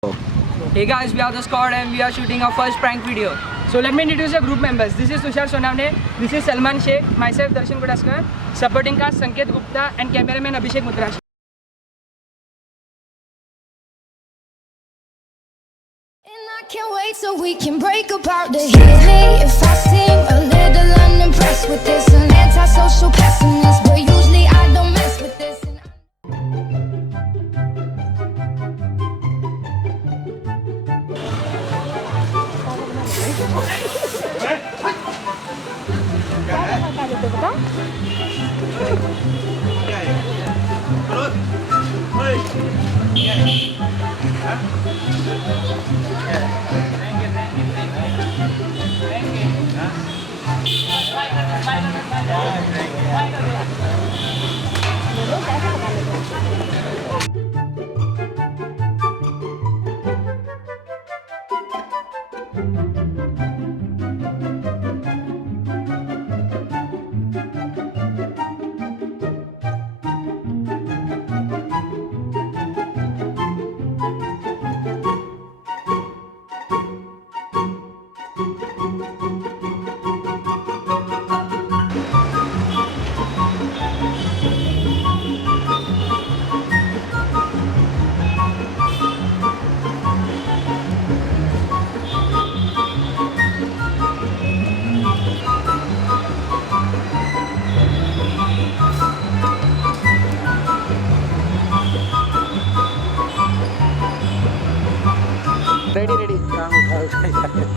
Hey guys, we are the squad and we are shooting our first prank video. So let me introduce the group members. This is Tushar Sonavne, this is Salman Sheikh, myself Darshan Kodaskar, supporting cast Sanket Gupta and cameraman Abhishek Mutrash. And I can't wait so we can break apart to hear me if I seem a little unimpressed with this. An antisocial pessimist, but usually I don't mess with this. Ready काम उठा action करें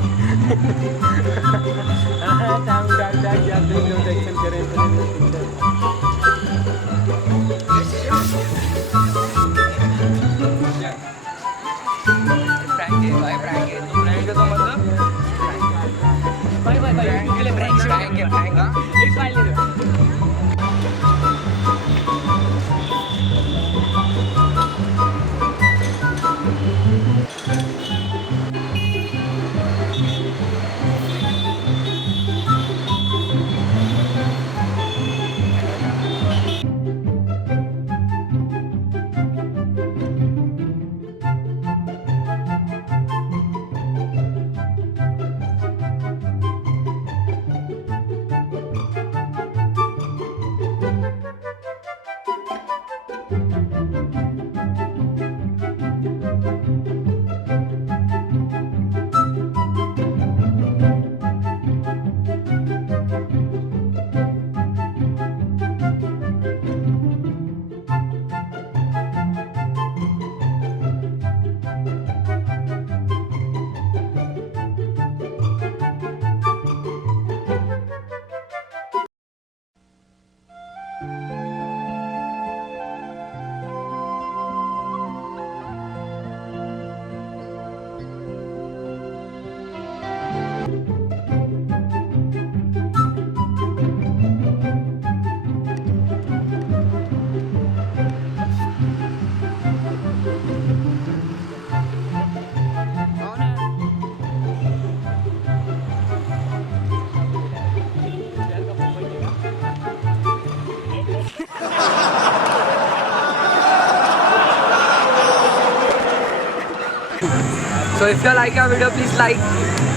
So if you like our video, please like,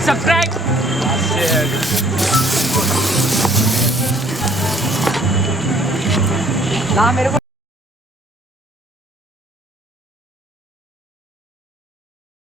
subscribe, share. ना मेरे को